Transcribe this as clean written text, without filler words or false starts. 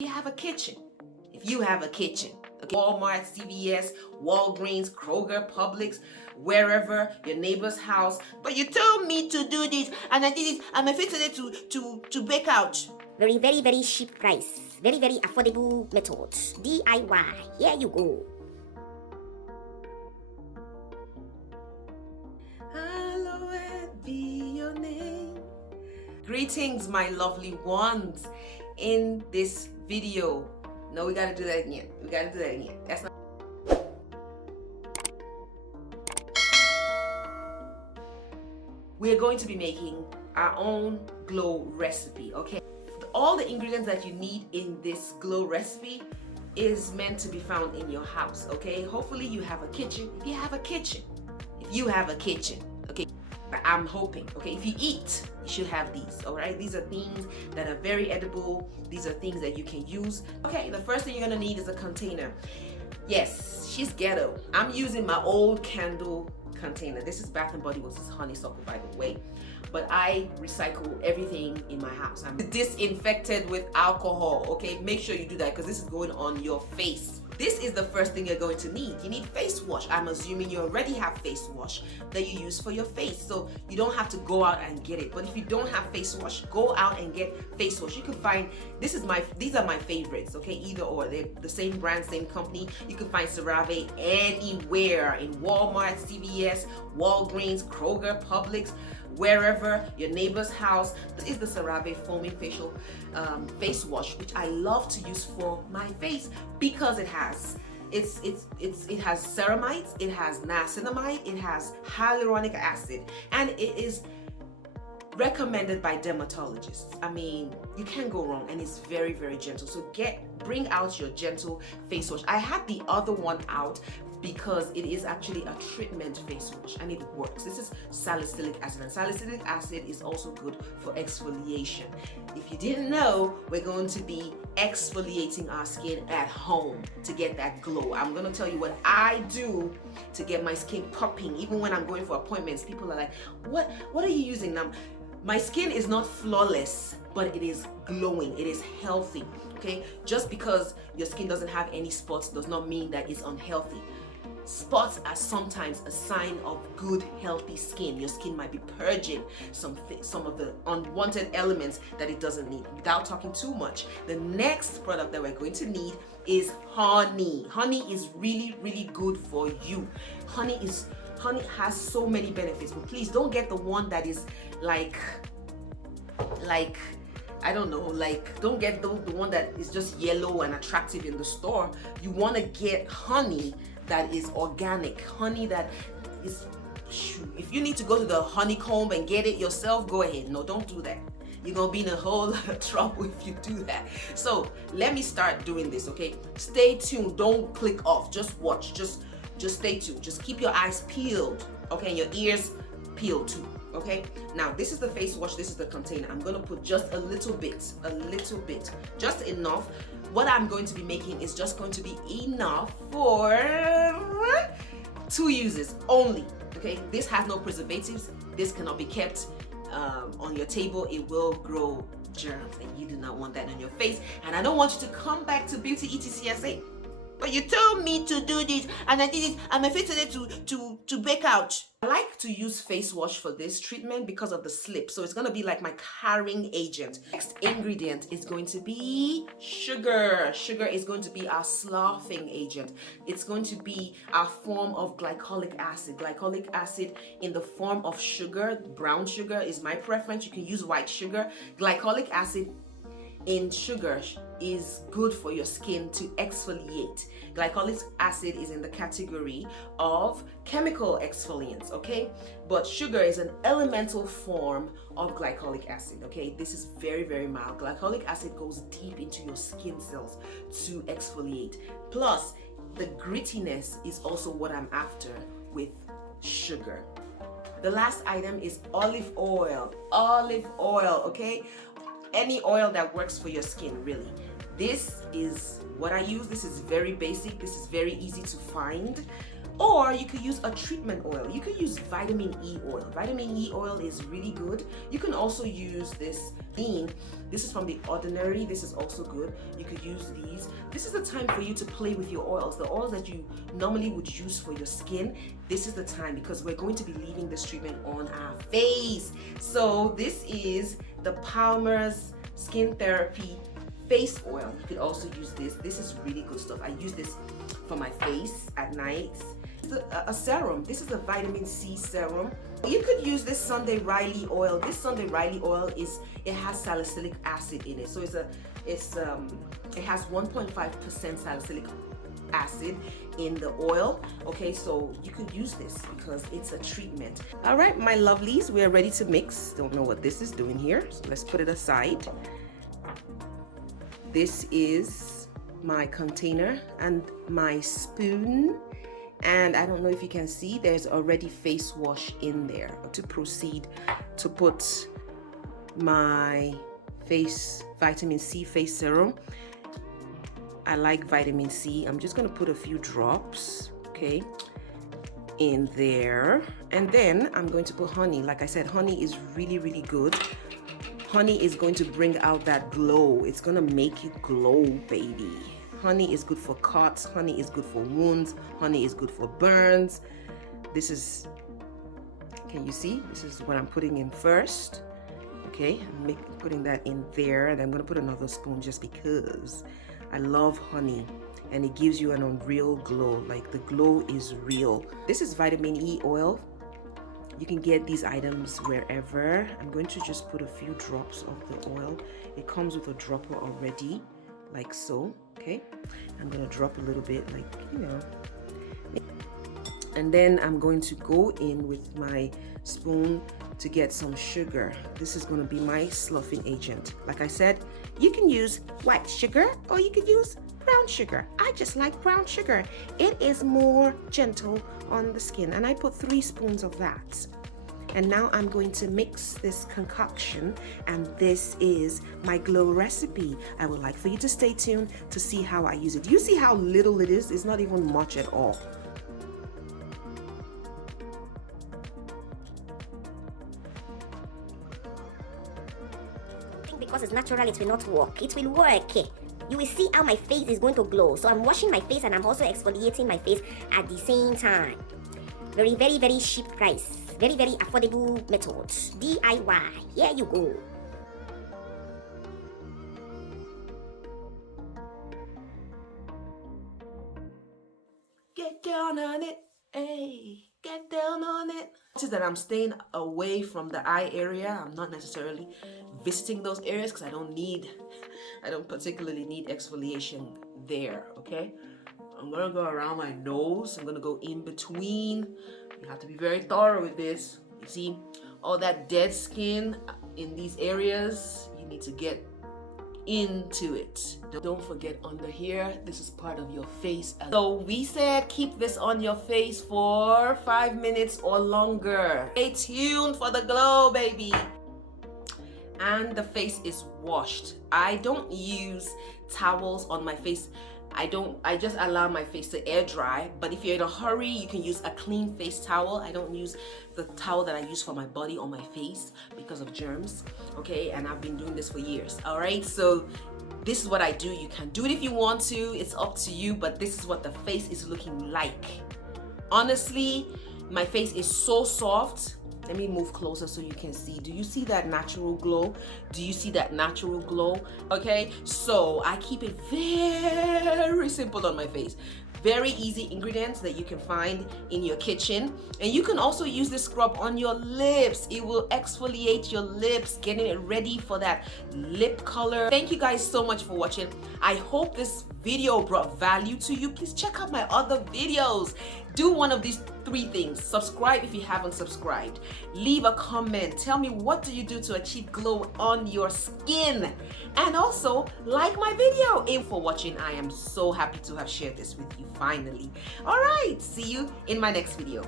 You have a kitchen. If you have a kitchen, okay, Walmart, CVS, Walgreens, Kroger, Publix, wherever, your neighbor's house, but you told me to do this and I did it, I'm affected to bake out. Very, very, very cheap price. Very, very affordable method. DIY. Here you go. Hallowed be your name. Greetings, my lovely ones. In this video, no, we gotta do that again. That's not. We're going to be making our own glow recipe, okay? All the ingredients that you need in this glow recipe is meant to be found in your house, okay? Hopefully you have a kitchen. If you have a kitchen, okay? I'm hoping, okay? If you eat, you should have these, all right? These are things that are very edible. These are things that you can use. Okay, the first thing you're gonna need is a container. Yes, she's ghetto. I'm using my old candle container. This is Bath and Body Works' honeysuckle, by the way. But I recycle everything in my house. I'm disinfected with alcohol, okay? Make sure you do that because this is going on your face. This is the first thing you're going to need. You need face wash. I'm assuming you already have face wash that you use for your face. So you don't have to go out and get it. But if you don't have face wash, go out and get face wash. You can find, these are my favorites, okay? Either or, they're the same brand, same company. You can find CeraVe anywhere in Walmart, CVS, Walgreens, Kroger, Publix, wherever, your neighbor's house. This is the CeraVe foaming facial face wash, which I love to use for my face because it has ceramides, it has niacinamide, it has hyaluronic acid, and it is recommended by dermatologists. I mean, you can't go wrong, and it's very, very gentle. So bring out your gentle face wash. I had the other one out because it is actually a treatment face wash and it works. This is salicylic acid, and salicylic acid is also good for exfoliation. If you didn't know, we're going to be exfoliating our skin at home to get that glow. I'm going to tell you what I do to get my skin popping. Even when I'm going for appointments, people are like, what are you using now? My skin is not flawless, but it is glowing. It is healthy, okay? Just because your skin doesn't have any spots does not mean that it's unhealthy. Spots are sometimes a sign of good, healthy skin. Your skin might be purging some of the unwanted elements that it doesn't need. Without talking too much, the next product that we're going to need is honey. Honey is really, really good for you. Honey has so many benefits, but please don't get the one that is like I don't know, don't get the one that is just yellow and attractive in the store. You want to get honey that is organic, honey that is, if you need to go to the honeycomb and get it yourself, go ahead. No, don't do that. You're gonna be in a whole lot of trouble if you do that. So let me start doing this, okay? Stay tuned, don't click off, just watch, just stay tuned, just keep your eyes peeled, okay, and your ears peeled too, okay? Now this is the face wash, this is the container. I'm gonna put just a little bit, just enough. What I'm going to be making is just going to be enough for 2 uses only, okay? This has no preservatives. This cannot be kept on your table. It will grow germs and you do not want that on your face. And I don't want you to come back to Beauty ETCSA, but you told me to do this and I did it. I'm affected to bake out. I like to use face wash for this treatment because of the slip. So it's going to be like my carrying agent. Next ingredient is going to be sugar. Sugar is going to be our sloughing agent. It's going to be our form of glycolic acid. Glycolic acid in the form of sugar. Brown sugar is my preference. You can use white sugar. Glycolic acid in sugar is good for your skin to exfoliate. Glycolic acid is in the category of chemical exfoliants, okay? But sugar is an elemental form of glycolic acid, okay? This is very, very mild. Glycolic acid goes deep into your skin cells to exfoliate. Plus, the grittiness is also what I'm after with sugar. The last item is olive oil. Olive oil, okay? Any oil that works for your skin, really. This is what I use. This is very basic. This is very easy to find. Or you could use a treatment oil. You could use vitamin E oil. Vitamin E oil is really good. You can also use this bean. This is from The Ordinary. This is also good. You could use these. This is the time for you to play with your oils. The oils that you normally would use for your skin, this is the time, because we're going to be leaving this treatment on our face. So this is the Palmer's Skin Therapy Face Oil. You could also use this. This is really good stuff. I use this for my face at night. A serum. This is a vitamin C serum. You could use this Sunday Riley oil. This Sunday Riley oil it has salicylic acid in it. So it has 1.5% salicylic acid in the oil. Okay, so you could use this because it's a treatment. All right, my lovelies, we are ready to mix. Don't know what this is doing here, so let's put it aside. This is my container and my spoon. And I don't know if you can see, there's already face wash in there. To proceed to put my face vitamin C face serum. I like vitamin C. I'm just gonna put a few drops, okay, in there. And then I'm going to put honey. Like I said, honey is really, really good. Honey is going to bring out that glow. It's gonna make you glow, baby. Honey is good for cuts. Honey is good for wounds. Honey is good for burns. This is, can you see? This is what I'm putting in first. Okay, I'm putting that in there, and I'm gonna put another spoon just because I love honey and it gives you an unreal glow. Like, the glow is real. This is vitamin E oil. You can get these items wherever. I'm going to just put a few drops of the oil. It comes with a dropper already, like so. Okay, I'm gonna drop a little bit, like, you know, and then I'm going to go in with my spoon to get some sugar. This is going to be my sloughing agent. Like I said, you can use white sugar or you could use brown sugar. I just like brown sugar. It is more gentle on the skin, and I put 3 spoons of that. And now I'm going to mix this concoction, and this is my glow recipe. I would like for you to stay tuned to see how I use it. You see how little it is? It's not even much at all. Because it's natural, it will not work. It will work. You will see how my face is going to glow. So I'm washing my face and I'm also exfoliating my face at the same time. Very, very, very cheap price. Very, very affordable method. DIY. Here you go. Get down on it, hey, get down on it. Is that I'm staying away from the eye area. I'm not necessarily visiting those areas because I don't particularly need exfoliation there, okay? I'm gonna go around my nose. I'm gonna go in between. You have to be very thorough with this. You see all that dead skin in these areas, you need to get into it. Don't forget under here, this is part of your face. So we said keep this on your face for 5 minutes or longer. Stay tuned for the glow, baby. And the face is washed. I don't use towels on my face. I just allow my face to air dry. But if you're in a hurry, you can use a clean face towel. I don't use the towel that I use for my body on my face because of germs, okay? And I've been doing this for years, all right? So this is what I do. You can do it if you want to. It's up to you, but this is what the face is looking like. Honestly, my face is so soft. Let me move closer so you can see. Do you see that natural glow? Do you see that natural glow? Okay, so I keep it very simple on my face. Very easy ingredients that you can find in your kitchen. And you can also use this scrub on your lips. It will exfoliate your lips, getting it ready for that lip color. Thank you guys so much for watching. I hope this video brought value to you. Please check out my other videos. Do one of these 3 things. Subscribe if you haven't subscribed. Leave a comment. Tell me, what do you do to achieve glow on your skin? And also like my video. Thank you for watching. I am so happy to have shared this with you finally. All right, see you in my next video.